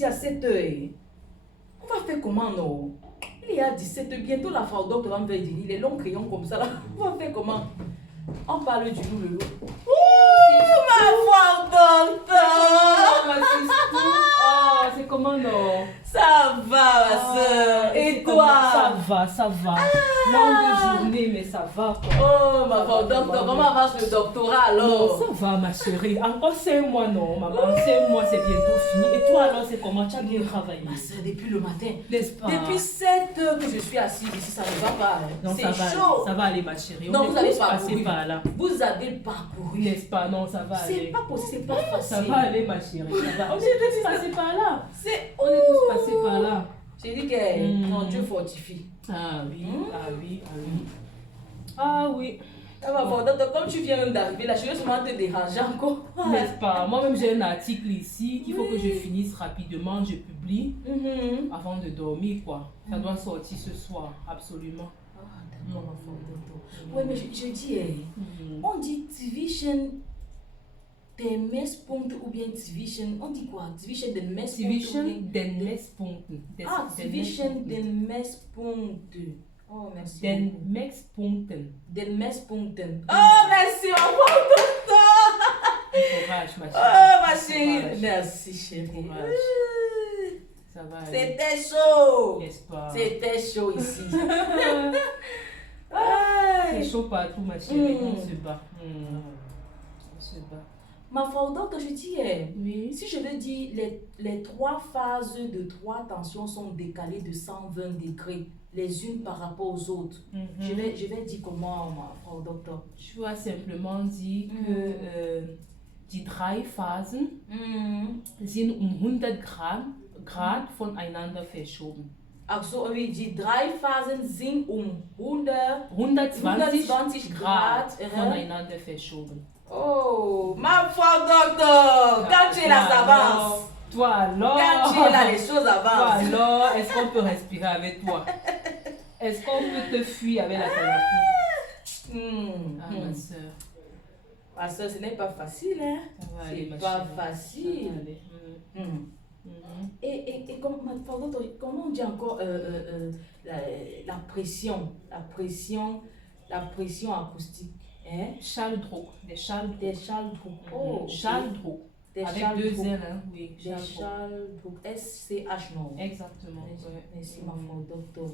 ici à 7h. On va faire comment, non? Il est à 17h. Bientôt, la frau docteur va me faire dire les longs crayons comme ça, là. On va faire comment? On parle du loup, le loup. Ouh, ma frau docteur! Oh, c'est comment, non? Ça va, ma soeur. Et toi? Ça va. Longue journée, mais ça va, quoi. Oh, ma frau docteur, comment avance le doctorat, alors? Non, ça va, ma chérie. Encore 5 mois, non, maman. 5 mois, c'est bientôt fini. Et toi, alors, c'est comment? Tu as bien travaillé? Ma soeur, depuis le matin. N'est-ce pas? Depuis 7h que je suis assise ici, ça ne va pas. Non, C'est ça va, chaud. ça va aller, ma chérie. Non, vous avez parcouru. Par là. Vous avez parcouru. N'est-ce pas? Non, ça va C'est aller. pas possible, c'est pas facile. Ça va aller, ma chérie. Ça va. On est tous passés par là. C'est... On est tous passés par là. J'ai dit que mon Dieu fortifie. Ah oui, ah oui, ah oui. Ah oui. Ah bah, bon, donc, comme tu viens même d'arriver là, je vais sûrement te déranger encore. N'est-ce pas? Moi-même, j'ai un article ici qu'il faut que je finisse rapidement. Je publie avant de dormir, quoi. Ça doit sortir ce soir, absolument. Ah, d'accord, ma femme, d'accord. Ouais, mais je dis, on dit Division des Messpunkte ou bien Division, on dit quoi? Division des Messpunkte. Division den Messpunkten. Ah, Division den Messpunkte. Oh, merci. Den Messpunkten. Den Messpunkten. Oh, merci, ma femme, docteur. Courage, ma chérie. Oh, ma chérie. Merci, chérie. Courage. Ça va aller. C'était chaud. N'est-ce pas? C'était chaud ici. C'est chaud partout, ma chérie. On se bat. On se bat. Ma frau docteur, je dis, Oui. si je veux dire, les 3 phases de 3 tensions sont décalées de 120 degrés, les unes par rapport aux autres. Je vais dire comment, ma frau docteur? Tu vas simplement dire que die 3 Phasen sind 100 Grad voneinander verschoben. Ach so, oui, die 3 Phasen sind 120 Grad Grad voneinander verschoben. Oh, ma foi, docteur, quand tu es là, ça avance. Toi alors, Quand tu es là, les choses toi avancent. alors, est-ce qu'on peut respirer avec toi? Est-ce qu'on peut te fuir avec la thérapie? Ah, ma soeur. Ma soeur, ce n'est pas facile, hein? C'est pas facile. Et comment on dit encore la pression acoustique? Hein? Schalldruck, des Schalldruck. Des Schalldruck. Oh, Schalldruck. des Avec Schalldruck. 2 L, hein? Oui, Des Schalldruck. Schalldruck. S-C-H, non? Exactement. Merci, Ouais. merci ma femme, docteur.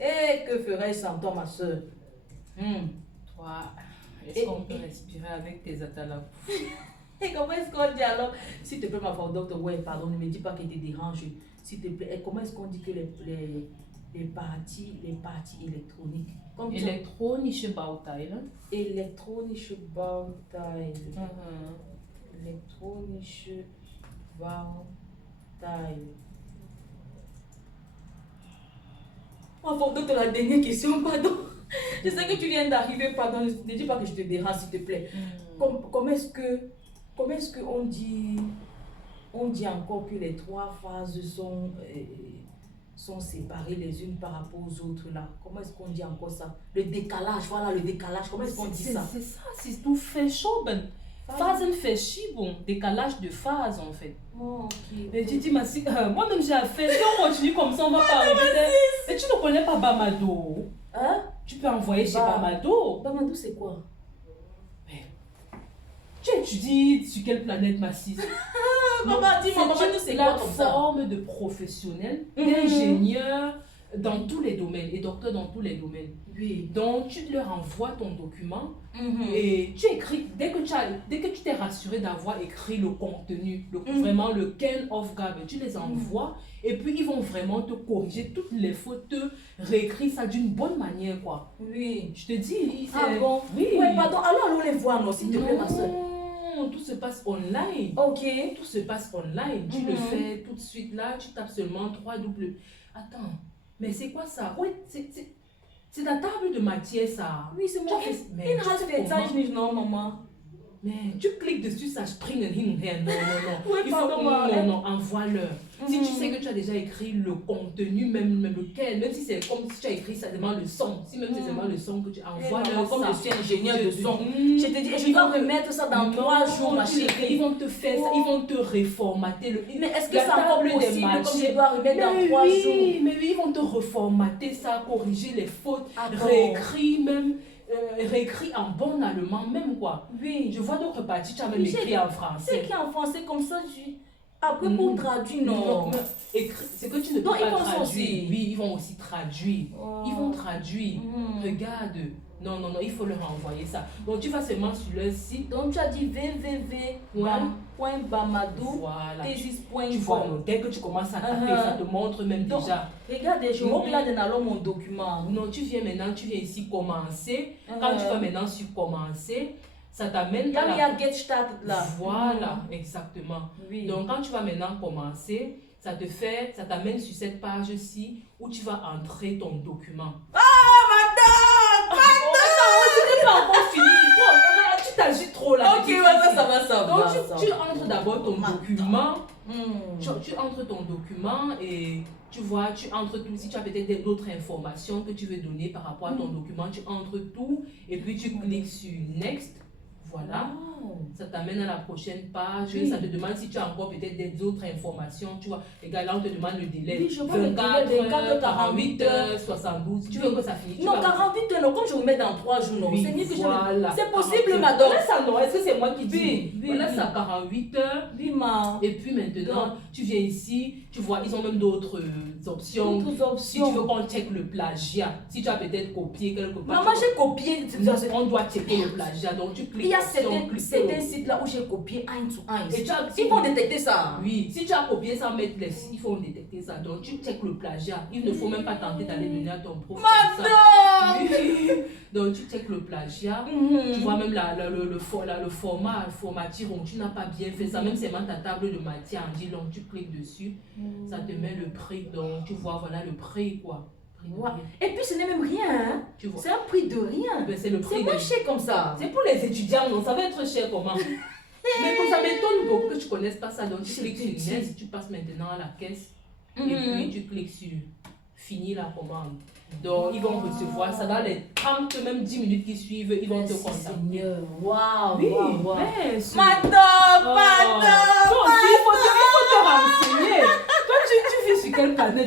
Et que ferais-je sans toi, ma soeur? Toi, est-ce qu'on peut respirer avec tes atalapes? Et comment est-ce qu'on dit alors? S'il te plaît, ma femme, docteur, ouais, pardon, ne me dis pas qu'il te dérange. S'il te plaît, et comment est-ce qu'on dit que les parties électroniques? Comme Elektronische Bauteile. Elektronische Bauteile. Elektronische Bauteile. Ma femme, docteur, la dernière question, pardon. Je sais que tu viens d'arriver, pardon, ne dis pas que je te dérange, s'il te plaît. Comment est-ce qu'on dit encore que les 3 phases sont séparées les unes par rapport aux autres là? Comment est-ce qu'on dit encore ça? Le décalage, voilà le décalage, comment est-ce qu'on dit ça? C'est ça, c'est tout verschoben. Phasenverschiebung, décalage de phase en fait. Oh, ok. Mais tu dis, moi-même j'ai fait, si on continue comme ça, on va pas arriver. Et tu ne connais pas Bamado? Hein? Tu peux envoyer chez Bamado. Bamado, c'est quoi? Tu étudies sur quelle planète massive? Maman, dis-moi, maman, c'est quoi comme ça? Plateforme de professionnels, d'ingénieurs dans tous les domaines et docteurs dans tous les domaines. Oui. Donc, tu leur envoies ton document et tu écris, dès que tu t'es rassuré d'avoir écrit le contenu, vraiment le Ken of Gabe, tu les envoies et puis ils vont vraiment te corriger toutes les fautes, te réécrire ça d'une bonne manière, quoi. Oui. Je te dis, Ah bon? Oui. Ouais, pardon, alors allons les voir, non, s'il te plaît, ma soeur. Non, tout se passe online. Ok. Tout se passe online. Tu le fais tout de suite là, tu tapes seulement 3 doubles. Attends, mais c'est quoi ça? Oui, c'est ta table de matière ça. Oui, c'est moi. Mais Une race fait ça, je dis non, maman. Mais tu cliques dessus, ça spring and him here. Non, non, non. Oui, Il faut, pardon, non, non, envoie-leur. Si tu sais que tu as déjà écrit le contenu, même lequel, même si c'est comme si tu as écrit seulement le son, si même c'est seulement le son que tu envoies leur comme ça. je suis ingénieur de son, je te dis, je dois remettre ça dans 3 jours, ma chérie. Ils vont te faire ça, ils vont te reformater. Mais est-ce que c'est encore possible comme je dois remettre dans 3 jours? Mais oui, ils vont te reformater ça, corriger les fautes, bon. réécrire même. Réécrit en bon allemand, même quoi. Oui. Je vois d'autres parties, tu as même écrit en français. C'est écrit en français comme ça, après pour traduire, non. C'est que tu ne peux non, pas ils vont traduire. aussi. Oui, ils vont aussi traduire. Oh. Ils vont traduire. Regarde. Non, non, non, il faut leur envoyer ça. Donc tu vas seulement sur leur site. Donc tu as dit www.bamadou. Voilà. Thesis.com. Tu vois, dès que tu commences à taper, ça te montre même donc, déjà. Regarde, je regarde dans mon document. Non, tu viens maintenant, tu viens ici commencer. Quand tu vas maintenant sur commencer, ça t'amène à la... Il y a Get Started là. Voilà, exactement. Oui. Donc quand tu vas maintenant commencer, ça t'amène sur cette page-ci où tu vas entrer ton document. Ah, madame! Tu n'es pas encore fini. Tu t'agites trop là. Ok, ouais, ça va. Donc tu entres d'abord ton document. Tu entres ton document et tu vois, tu entres tout. Si tu as peut-être d'autres informations que tu veux donner par rapport à ton document, tu entres tout et puis tu cliques sur Next. Voilà, ça t'amène à la prochaine page, ça te demande si tu as encore peut-être des autres informations, tu vois, les gars là on te demande le délai, oui, je vois 24 48 heures, 72, tu veux que ça finisse? Non, 48 heures, non, comme je vous mets dans 3 jours, non, oui, c'est mieux que voilà, c'est possible madame. Voilà ça non, est-ce que c'est moi qui dis? Oui, voilà ça, 48 heures, oui, ma. Et puis maintenant, tu viens ici, tu vois, ils ont même d'autres options. Si tu veux qu'on check le plagiat, si tu as peut-être copié quelque part. Maman, j'ai copié. On doit checker le plagiat, donc tu cliques. Il y a certains sites là où j'ai copié un to un. Et ils vont détecter ça. Oui, si tu as copié sans mettre les sites, ils vont détecter ça. Donc tu checkes le plagiat. Il ne faut même pas tenter d'aller donner à ton prof. Madame! Oui. Donc tu checkes le plagiat. Tu vois même le formatir, tu n'as pas bien fait ça. Même c'est même ta table de matière en dit long, tu cliques dessus. Ça te met le prix. Donc tu vois, voilà le prix quoi. Et puis ce n'est même rien, hein? C'est un prix de rien. Ben, c'est pas cher comme ça. C'est pour les étudiants, non? Ça va être cher comment? Mais comme ça m'étonne beaucoup que tu ne connaisses pas ça. Donc tu cliques sur Next, tu passes maintenant à la caisse. Et puis tu cliques sur Fini la commande. Donc ils vont recevoir ça dans les 30, même 10 minutes qui suivent, ils vont te contacter. Waouh! Oui, wow. Madame! Non, il faut te renseigner. Toi, tu vis sur quelle planète?